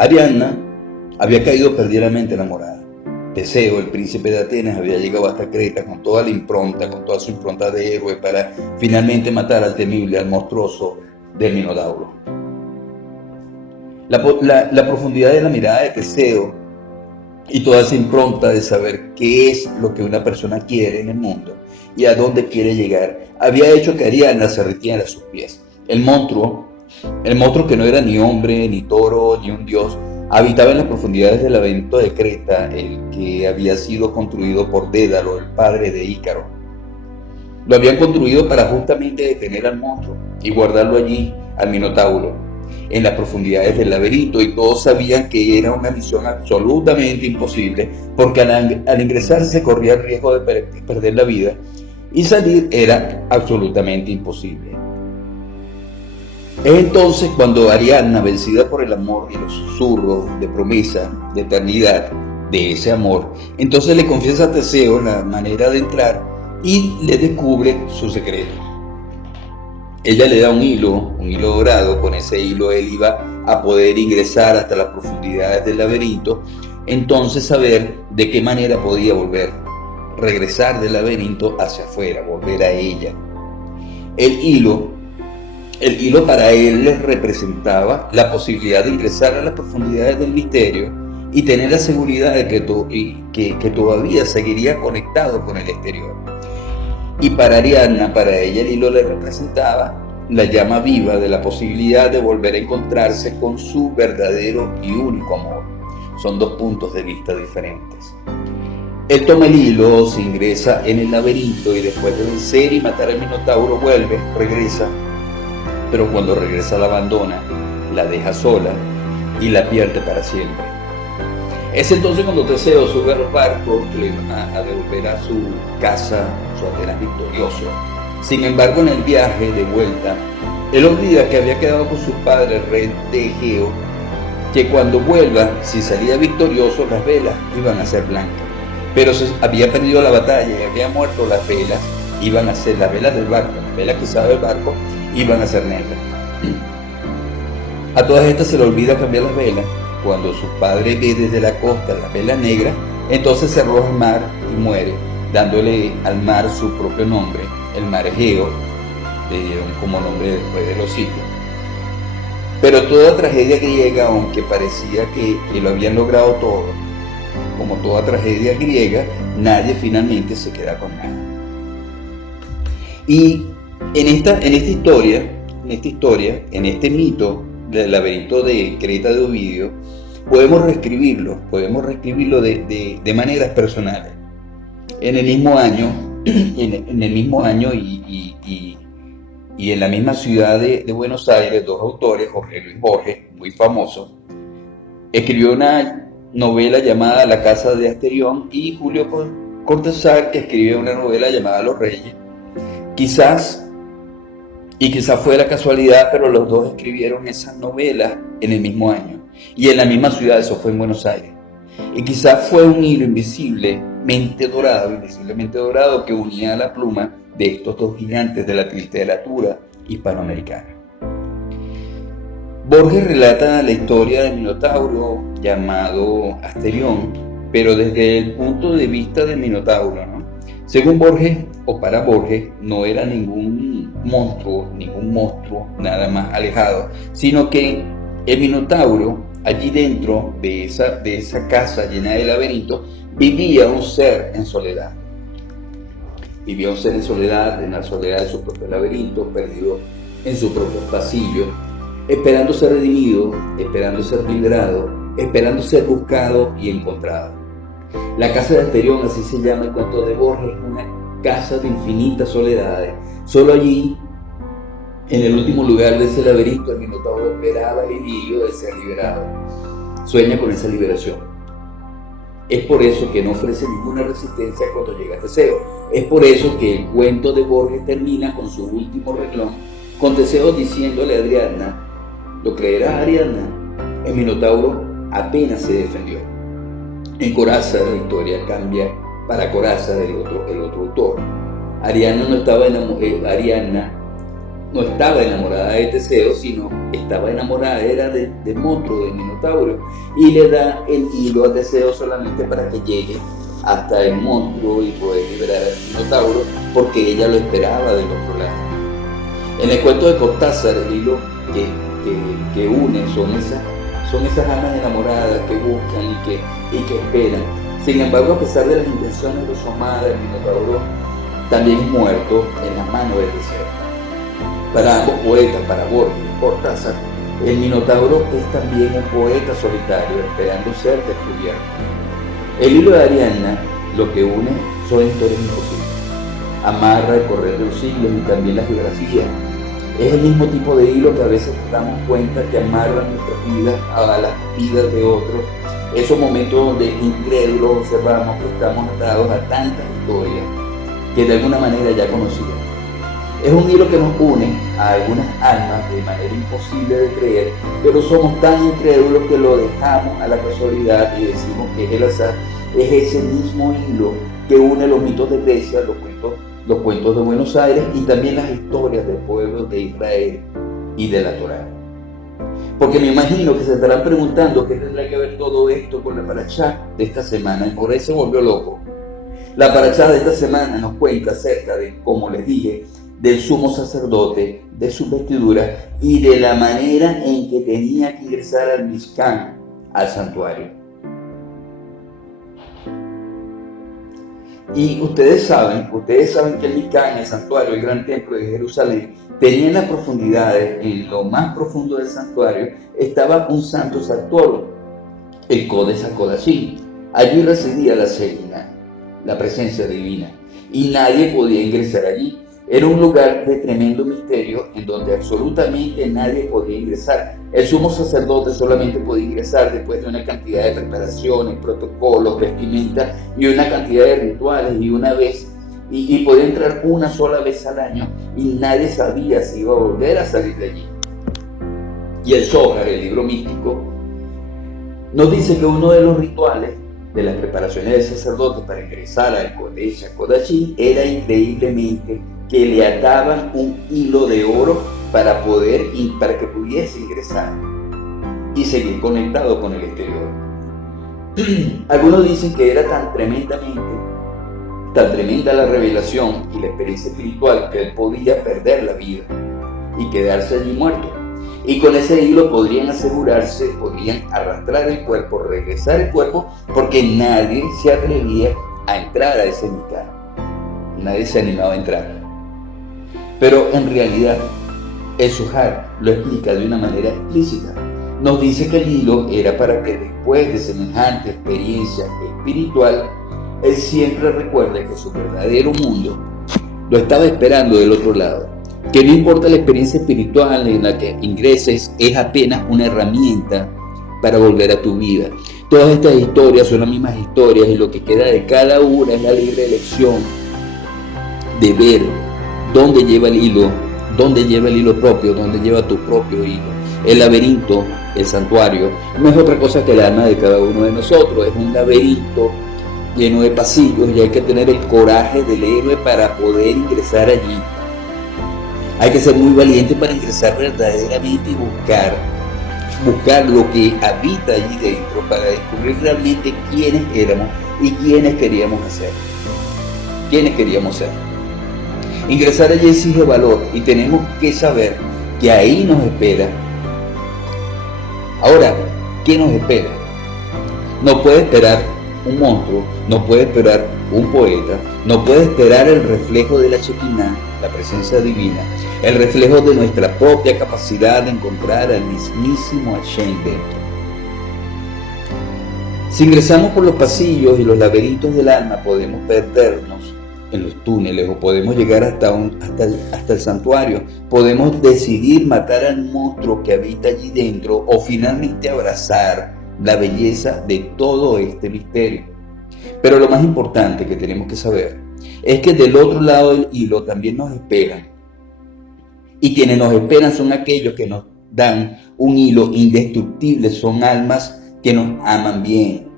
Ariadna había caído perdidamente enamorada. Teseo, el príncipe de Atenas, había llegado hasta Creta con toda su impronta de héroe para finalmente matar al temible, al monstruoso del Minotauro. La profundidad de la mirada de Teseo y toda esa impronta de saber qué es lo que una persona quiere en el mundo y a dónde quiere llegar, había hecho que Ariadna se rindiera a sus pies. El monstruo que no era ni hombre, ni toro, ni un dios, habitaba en las profundidades del laberinto de Creta, el que había sido construido por Dédalo, el padre de Ícaro. Lo habían construido para justamente detener al monstruo y guardarlo allí, al Minotauro, en las profundidades del laberinto, y todos sabían que era una misión absolutamente imposible, porque al ingresar se corría el riesgo de perder la vida, y salir era absolutamente imposible. Es entonces cuando Ariadna, vencida por el amor y los susurros de promesa, de eternidad, de ese amor, entonces le confiesa a Teseo la manera de entrar y le descubre su secreto. Ella le da un hilo dorado. Con ese hilo él iba a poder ingresar hasta las profundidades del laberinto, entonces saber de qué manera podía regresar del laberinto hacia afuera, volver a ella. El hilo para él les representaba la posibilidad de ingresar a las profundidades del misterio y tener la seguridad de que todavía seguiría conectado con el exterior. Y para Ariadna, para ella el hilo le representaba la llama viva de la posibilidad de volver a encontrarse con su verdadero y único amor. Son dos puntos de vista diferentes. Él toma el hilo, se ingresa en el laberinto y después de vencer y matar al Minotauro regresa, pero cuando regresa la abandona, la deja sola y la pierde para siempre. Es entonces cuando Teseo sube a los barcos que le iban a devolver a su casa, su Atenas victorioso. Sin embargo, en el viaje de vuelta, él olvida que había quedado con su padre, el rey de Egeo, que cuando vuelva, si salía victorioso, las velas iban a ser blancas. Pero se había perdido la batalla y había muerto, las velas iban a ser las velas del barco, las velas que usaba el barco iban a ser negras. A todas estas se le olvida cambiar las velas. Cuando su padre ve desde la costa las velas negras, entonces se arroja al mar y muere, dándole al mar su propio nombre, el mar Egeo, le dieron como nombre después de los siglos. Pero toda tragedia griega, aunque parecía que lo habían logrado todo, como toda tragedia griega, nadie finalmente se queda con nada. Y en esta historia, en este mito del laberinto de Creta de Ovidio, podemos reescribirlo de maneras personales. En el mismo año, y en la misma ciudad de Buenos Aires, dos autores, Jorge Luis Borges, muy famoso, escribió una novela llamada La Casa de Asterión, y Julio Cortázar, que escribió una novela llamada Los Reyes. Quizás fue la casualidad, pero los dos escribieron esas novelas en el mismo año y en la misma ciudad. Eso fue en Buenos Aires. Y quizás fue un hilo invisiblemente dorado que unía la pluma de estos dos gigantes de la literatura hispanoamericana. Borges relata la historia del Minotauro llamado Asterión, pero desde el punto de vista del Minotauro, ¿no? Según Borges, o para Borges, no era ningún monstruo, nada más alejado, sino que el Minotauro, allí dentro de esa casa llena de laberintos, vivía un ser en soledad. Vivía un ser en soledad, en la soledad de su propio laberinto, perdido en su propio pasillo, esperando ser redimido, esperando ser liberado, esperando ser buscado y encontrado. La casa de Asterión, así se llama el cuento de Borges, es una casa de infinitas soledades. Solo allí, en el último lugar de ese laberinto, el Minotauro esperaba el idilio de ser liberado. Sueña con esa liberación. Es por eso que no ofrece ninguna resistencia cuando llega a Teseo. Es por eso que el cuento de Borges termina con su último renglón, con Teseo diciéndole a Ariadna: ¿lo creerás, Ariadna? El Minotauro apenas se defendió. En Coraza la historia cambia para Coraza, el otro autor. Ariadna no estaba enamorada de Teseo, sino estaba enamorada, era del monstruo, del Minotauro, y le da el hilo a Teseo solamente para que llegue hasta el monstruo y poder liberar al Minotauro, porque ella lo esperaba del otro lado. En el cuento de Cortázar, el hilo que une son esas almas enamoradas que buscan y que esperan. Sin embargo, a pesar de las intenciones de su amada, el Minotauro también es muerto en las manos de Teseo. Para ambos poetas, para Borges y Cortázar, el Minotauro es también un poeta solitario esperando ser descubierto. El hilo de Ariadna lo que une son historias imposibles. Amarra el correr de los siglos y también la geografía. Es el mismo tipo de hilo que a veces nos damos cuenta que amarran nuestras vidas a las vidas de otros. Esos momentos donde incrédulos observamos que estamos atados a tantas historias que de alguna manera ya conocíamos. Es un hilo que nos une a algunas almas de manera imposible de creer, pero somos tan incrédulos que lo dejamos a la casualidad y decimos que es el azar. Es ese mismo hilo que une los mitos de Grecia, los cuentos de Buenos Aires y también las historias del pueblo de Israel y de la Torá. Porque me imagino que se estarán preguntando qué tendrá que ver todo esto con la parashá de esta semana. Y por eso se volvió loco. La parashá de esta semana nos cuenta acerca de, como les dije, del sumo sacerdote, de sus vestiduras y de la manera en que tenía que ingresar al Mishkan, al santuario. Y ustedes saben que el Mishkan, el santuario, el gran templo de Jerusalén, tenía en las profundidades, en lo más profundo del santuario, estaba un santo santuario, el Kodesh HaKodashim. Allí residía la Shekinah, la presencia divina, y nadie podía ingresar allí. Era un lugar de tremendo misterio en donde absolutamente nadie podía ingresar. El sumo sacerdote solamente podía ingresar después de una cantidad de preparaciones, protocolos, vestimenta y una cantidad de rituales, y podía entrar una sola vez al año, y nadie sabía si iba a volver a salir de allí. Y el Zohar, el libro místico, nos dice que uno de los rituales de las preparaciones del sacerdote para ingresar al Kodesh HaKodashim era increíblemente que le ataban un hilo de oro para que pudiese ingresar y seguir conectado con el exterior. Algunos dicen que era tan tremenda la revelación y la experiencia espiritual que él podía perder la vida y quedarse allí muerto. Y con ese hilo podrían arrastrar el cuerpo, regresar el cuerpo, porque nadie se atrevía a entrar a ese Mishkan. Nadie se animaba a entrar. Pero en realidad, el Zohar lo explica de una manera explícita. Nos dice que el hilo era para que después de semejante experiencia espiritual, él siempre recuerde que su verdadero mundo lo estaba esperando del otro lado. Que no importa la experiencia espiritual en la que ingreses, es apenas una herramienta para volver a tu vida. Todas estas historias son las mismas historias y lo que queda de cada una es la libre elección de ver dónde lleva el hilo propio, dónde lleva tu propio hilo. El laberinto, el santuario, no es otra cosa que el alma de cada uno de nosotros. Es un laberinto lleno de pasillos y hay que tener el coraje del héroe para poder ingresar allí. Hay que ser muy valiente para ingresar verdaderamente y buscar lo que habita allí dentro para descubrir realmente quiénes éramos y quiénes queríamos ser. Ingresar allí exige valor y tenemos que saber que ahí nos espera. Ahora, ¿qué nos espera? No puede esperar un monstruo, no puede esperar un poeta, no puede esperar el reflejo de la Shekinah, la presencia divina, el reflejo de nuestra propia capacidad de encontrar al mismísimo Hashem dentro. Si ingresamos por los pasillos y los laberintos del alma, podemos perdernos en los túneles o podemos llegar hasta el santuario. Podemos decidir matar al monstruo que habita allí dentro o finalmente abrazar la belleza de todo este misterio. Pero lo más importante que tenemos que saber es que del otro lado del hilo también nos esperan. Y quienes nos esperan son aquellos que nos dan un hilo indestructible, son almas que nos aman bien,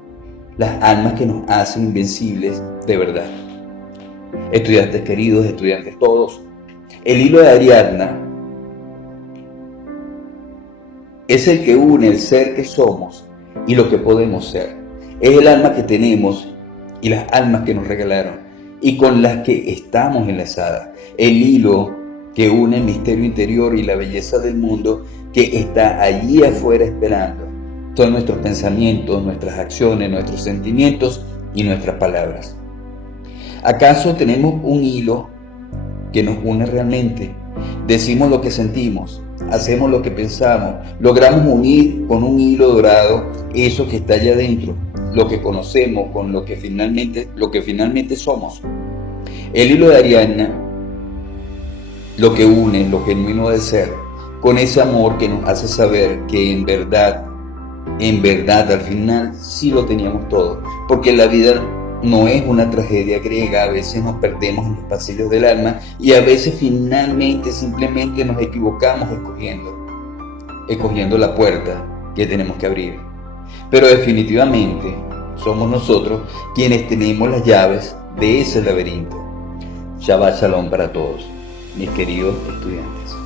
las almas que nos hacen invencibles de verdad. Estudiantes queridos, estudiantes todos, el hilo de Ariadna Es el que une el ser que somos y lo que podemos ser. Es el alma que tenemos y las almas que nos regalaron y con las que estamos enlazadas. El hilo que une el misterio interior y la belleza del mundo que está allí afuera esperando. Son nuestros pensamientos, nuestras acciones, nuestros sentimientos y nuestras palabras. ¿Acaso tenemos un hilo que nos une realmente? Decimos lo que sentimos, hacemos lo que pensamos, logramos unir con un hilo dorado eso que está allá adentro, lo que conocemos con lo que finalmente somos. El hilo de Ariadna, lo que une, lo genuino del ser, con ese amor que nos hace saber que en verdad, al final sí lo teníamos todo, porque la vida no es una tragedia griega. A veces nos perdemos en los pasillos del alma y a veces finalmente simplemente nos equivocamos escogiendo la puerta que tenemos que abrir. Pero definitivamente somos nosotros quienes tenemos las llaves de ese laberinto. Shabbat Shalom para todos, mis queridos estudiantes.